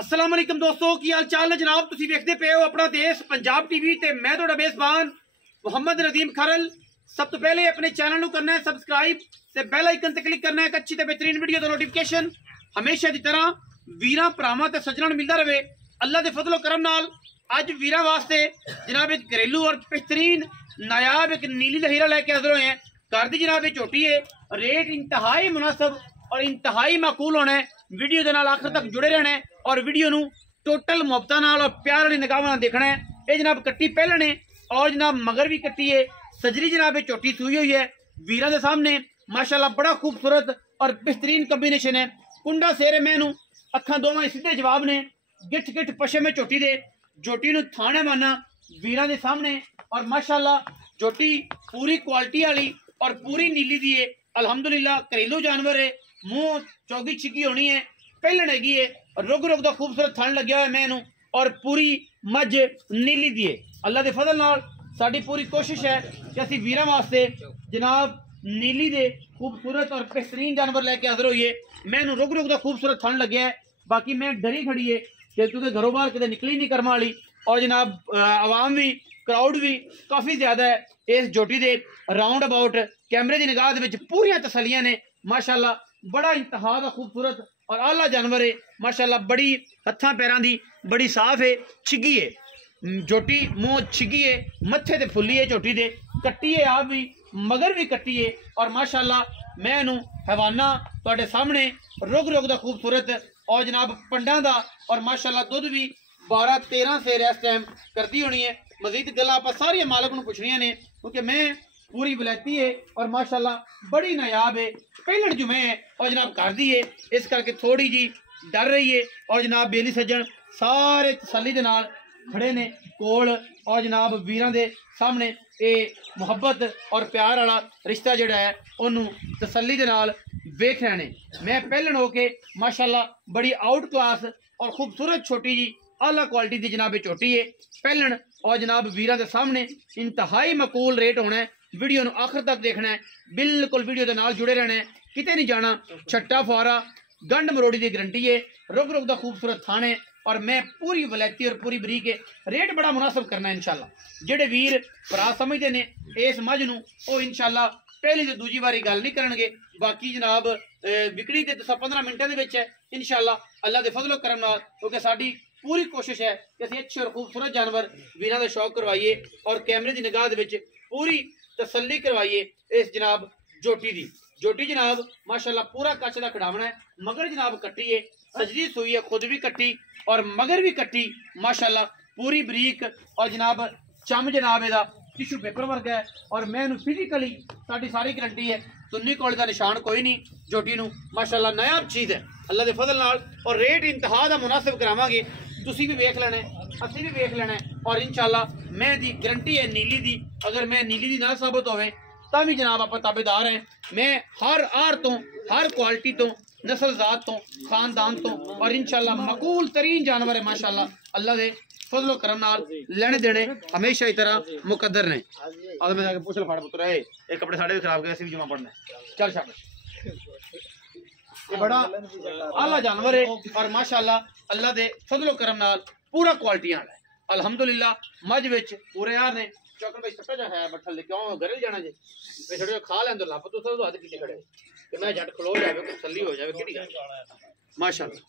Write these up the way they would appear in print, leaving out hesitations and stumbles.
अस्सलाम वालेकुम दोस्तों, की हाल चाल है जनाब। तुसी देखते पे हो अपना देश पंजाब टीवी ते मैं तुहाडा मेज़बान मोहम्मद नदीम खरल। सब तो पहले अपने चैनल को करना है सबसक्राइब ते बेल आइकन ते क्लिक करना है। एक अच्छी ते बेहतरीन वीडियो दा नोटिफिकेशन हमेशा की तरह वीरां भरावां ते सज्जणां मिलता रहे अल्लाह के फजलो करम नाल। अज वीरां वास्ते जनाब एक घरेलू और बेहतरीन नायाब एक नीली दा हीरा लैके हाजिर होए हैं। घर दी जनाब झोटी है, रेट इंतहाई मुनासिब और इंतहाई माकूल होना है। वीडियो के नाल आखिर तक जुड़े रहना है और वीडियो नू टोटल मुहब्बत नाल और प्यार वाली निगाह नाल देखना है। ये जनाब कट्टी पहलने और जनाब मगर भी कट्टी है। सजरी जनाब झोटी सुई हुई है वीरां दे सामने माशाल्लाह। बड़ा खूबसूरत और बेहतरीन कॉम्बिनेशन है। कुंडा सेरे मैनू अखा दोवां सीधे जवाब ने गिठ गिठ पशे में झोटी दे झोटी नू थाने माना वीरां दे सामने। और माशाल्लाह झोटी पूरी क्वालिटी वाली और पूरी नीली दी है। अल्हम्दुलिल्लाह घरेलू जानवर है, मुंह चौगी छिकी होनी है, पहलन हैगी है, रुग रुग का खूबसूरत थन लग्या हुआ मैनू और पूरी मज नीली दी है। अल्लाह के फजल नाल साडी पूरी कोशिश है कि असीं वीरां वास्ते जनाब नीली दे खूबसूरत और बेहतरीन जानवर लैके हाजिर होइए। मैनू रुग रुग का खूबसूरत थन लग्या है। बाकी मैं डरी खड़ी है क्योंकि घरों बाहर कितने निकली नहीं कर्म वाली और जनाब आवाम भी क्राउड भी काफ़ी ज़्यादा है। इस झोटी दे राउंड अबाउट कैमरे की निगाह दे विच पूरियां तसलियां ने माशाल्लाह। बड़ा इंतहा दा खूबसूरत और आला जानवर है माशाल्लाह। बड़ी हत्थां पैरां दी बड़ी साफ है, छिगी है झोटी, मुँह छिगी है, मत्थे ते फुल्ली है झोटी दे, कट्टी है आप भी मगर भी कट्टी है। और माशाल्लाह मैं इनू हैवाना तुहाडे सामने रुग रुग दा खूबसूरत और जनाब पंडा दा और माशाल्लाह दुध भी 12-13 सेर इस टाइम करती होनी है। मजीद गल्लां आपां सारियां मालक नूं पुछनियां ने क्योंकि मैं पूरी वलैती है और माशाल्लाह बड़ी नायाब है। पहलन जुमे है और जनाब घर दी है, इस करके थोड़ी जी डर रही है। और जनाब बेली सज्जन सारे तसल्ली दे नाल खड़े ने कोल और जनाब वीरां दे सामने ये मुहब्बत और प्यार वाला रिश्ता जिहड़ा है उन्होंने तसल्ली दे नाल वेख रहे ने। मैं पहलन होके माशाल्लाह बड़ी आउट क्लास और खूबसूरत छोटी जी आला क्वालिटी की जनाब छोटी है पहलन और जनाब वीरां दे सामने इंतहाई मकूल रेट होना है। वीडियो नू आखिर तक देखना है, बिल्कुल वीडियो के नाल जुड़े रहना है, किते नहीं जाना। छट्टा फुआरा गंड मरोड़ी की गारंटी है, रुग रुग का खूबसूरत थान है और मैं पूरी वलैती और पूरी बरीक है। रेट बड़ा मुनासिब करना है इंशाल्लाह। जेडे वीर भरा समझते हैं इस मझ नू वो इंशाल्लाह पहली तो दूजी बारी गल नहीं करनगे। बाकी जनाब विकड़ी ते 10-15 मिनटों के विच है इंशाल्लाह अल्लाह के फजलो करम नाल। क्योंकि साडी पूरी कोशिश है कि असीं अच्छे और खूबसूरत जानवर वीरां दा शौक करवाइए और कैमरे की निगाह दे विच पूरी तसल्ली करवाइए। इस जनाब झोटी दी झोटी जनाब माशाल्लाह पूरा कच्च दा खड़ावना है। मगर जनाब कट्टी है, सजदी सुई है, खुद भी कट्टी और मगर भी कट्टी माशाल्लाह पूरी बरीक और जनाब चम जनाब एदा टिशू पेपर वर्गा है। और मैं फिजिकली साडी सारी गारंटी है, सुन्नी कोल का निशान कोई नहीं। झोटी नू माशाल्लाह नायाब चीज़ है अल्लाह के फजल नाल। और रेट इंतहा दा मुनासिब करावांगे, तुसी भी वेख लेना है, असीं भी वेख लेना है। और इंशाल्लाह मैं दी गारंटी है नीली दी, अगर मैं नीली दी ना साबित होवे तां भी जनाब आप ताबेदार हैं। मैं हर आर तो हर क्वालिटी तो नस्ल जात तो खानदान तो और इंशाल्लाह मकूल तरीन जानवर है माशाल्लाह। अल्लाह दे फजलो करम नाल लेने देने हमेशा ही तरह मुकद्दर ने। आज मैं जाके पूछ ला फाड़ पुत्र ये कपड़े साढ़े भी खराब गए, असीं भी जुमा पढ़ना चल शाबाश। ये बड़ा आला जानवर है और माशाल्लाह अल्लाह दे फजलो करम नाल पूरा क्वालिटी वाला है अल्हम्दुलिल्लाह। मझ विच पूरे यार ने चौकन भाई सट्टा जा है बठल दे क्यों घरे जाना जे मैं थोड़े खा लैंदो लप तो सब हद किते खड़े ते मैं झट खलो जावे कोई तसल्ली हो जावे केड़ी गल माशाल्लाह।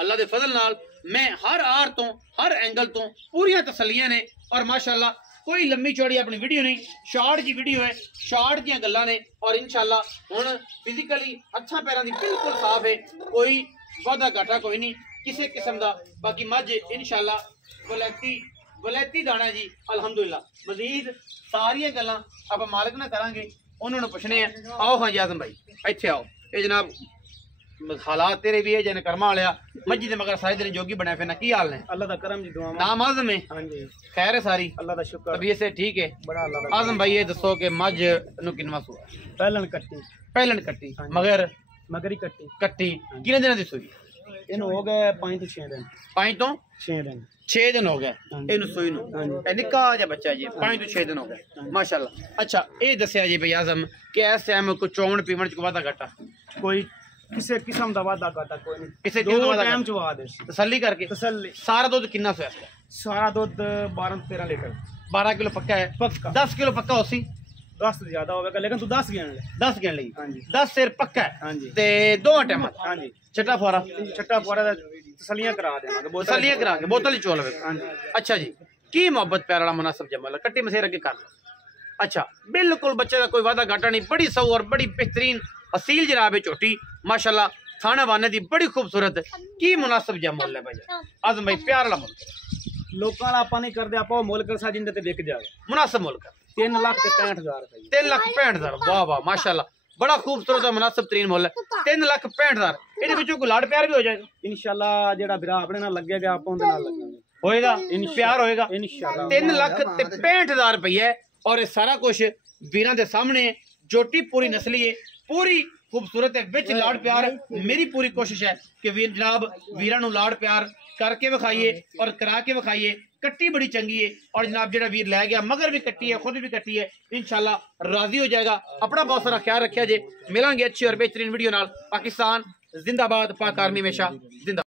अल्लाह दे फजल नाल मैं हर आर तो हर एंगल तो पूरियां तसल्लियां ने। और माशाल्लाह कोई लम्बी चौड़ी अपनी वीडियो नहीं, शॉर्ट जी वीडियो है, शॉर्ट दी गल्लां ने। और इंशाल्लाह हुण फिजिकली हत्थां पैरां दी बिल्कुल साफ है, कोई वादा घाटा कोई नहीं किसी किस्म का। बाकी मझ इंशाल्लाह वलैती दाना जी अल्हम्दुलिल्लाह। मजीद सारियां गल्लां आप मालिक ना करांगे, उन्होंने पुछने हैं। आओ हाँ आज़म भाई इत्थे आओ। ये जनाब हालात तेरे भी है जन कर्मा वालिया मस्जिद मगर सारे दिन जोगी बने फिरना की हाल ने? अल्लाह दा करम जी दुआ नाम आज़म है। हां जी खैर है सारी अल्लाह दा शुक्र तबीयत से ठीक है बड़ा अल्लाह दा। आज़म भाई ये दसो कि मझ नु किनवा सुआ? पहलन कट्टी मगर मगरी कट्टी कितने दिन दी सुई? इन हो गए 5 ਤੋਂ 6 दिन 5 ਤੋਂ 6 दिन 6 दिन हो गए इन सोई नू। निक्का जा बच्चा जी 5 ਤੋਂ 6 दिन हो गए माशाल्लाह। अच्छा ये दसिया जी भाई आज़म कि इस टाइम कोई चौवन पीवन च वादा घटा? कोई ਕਿਸੇ ਕਿਸਮ ਦਾ ਵਾਦਾ ਘਾਟਾ ਕੋਈ ਨਹੀਂ। ਕਿਸੇ ਕਿਸਮ ਦਾ ਦੋ ਵਾਧਾ ਟਾਈਮ ਘਾਟਾ। ਚਵਾ ਦੇ ਤਸੱਲੀ ਕਰਕੇ। ਤਸੱਲੀ। ਸਾਰਾ ਦੁੱਧ ਕਿੰਨਾ ਸੋਇਆ? ਸਾਰਾ ਦੁੱਧ 12-13 ਲੀਟਰ। 12 ਕਿਲੋ ਪੱਕਾ ਹੈ? ਪੱਕਾ। 10 ਕਿਲੋ ਪੱਕਾ ਹੋਸੀ? 10 ਤੋਂ ਜ਼ਿਆਦਾ ਹੋਵੇਗਾ, ਲੇਕਿन ਤੂੰ 10 ਗਿਣ ਲੈ। 10 ਗਿਣ ਲਈ। ਹਾਂਜੀ। 10 ਸਿਰ ਪੱਕਾ ਹੈ। ਹਾਂਜੀ। ਤੇ ਦੋਵਾਂ ਟਾਈਮਾਂ? ਹਾਂਜੀ। ਛੱਟਾ ਫੁਆਰਾ? ਛੱਟਾ ਪੁਆਰਾ ਦਾ ਤਸੱਲੀਆਂ ਕਰਾ ਦੇਵਾਂਗੇ। ਤਸੱਲੀਆਂ ਕਰਾ ਕੇ ਬੋਤਲ ਹੀ ਚੋਲ ਵੇ। ਹਾਂਜੀ। ਅੱਛਾ ਜੀ, ਕੀ ਮੁਹੱਬਤ ਪਿਆਰ ਵਾਲਾ ਮੁਨਾਸਬ ਜਮਾ ਲਾ ਕੱਟੀ ਮਸੇਰ ਅੱਗੇ ਕਰ लो। अच्छा बिल्कुल बच्चे का कोई वादा घाटा नहीं, बड़ी सौ और बड़ी बेहतरीन असील जनाब है झोटी माशाल्लाह, थाना वाने दी बड़ी खूबसूरत। की मुनासिब जा मुल है भाई आजम भाई? प्यार वाला मुल लोकां वाला आपा नहीं करदे, आपा मुल कर सा जिंदे ते विक जावे। मुनासिब मुल कर 3,65,000 रुपए। 3,65,000। वाह वाह माशाल्लाह, बड़ा खूबसूरत और मुनासिब तरीन मुल है। 3,65,000 ਇਹਦੇ ਵਿੱਚੋਂ ਕੋਈ ਲਾੜ ਪਿਆਰ ਵੀ ਹੋ ਜਾਏਗਾ इंशाल्लाह जेड़ा बिरा अपने नाल लगेगा आपा उनदे नाल लगेंगे। होएगा प्यार होएगा इंशाल्लाह। 3,65,000 रुपये और ये सारा कुछ वीरां दे सामने। जोटी पूरी नस्ली है, पूरी खूबसूरत है, विच लाड़ प्यार है। मेरी पूरी कोशिश है कि वीर जनाब वीरां नूं लाड़ प्यार करके विखाइए और करा के विखाइए। कट्टी बड़ी चंगी है और जनाब जेड़ा वीर लै गया मगर भी कट्टी है, खुद भी कट्टी है, इंशाल्लाह राजी हो जाएगा। अपना बहुत सारा ख्याल रखिया जे। मिलांगे अच्छी और बेहतरीन वीडियो नाल। पाकिस्तान जिंदाबाद, पाक आर्मी हमेशा जिंदाबाद।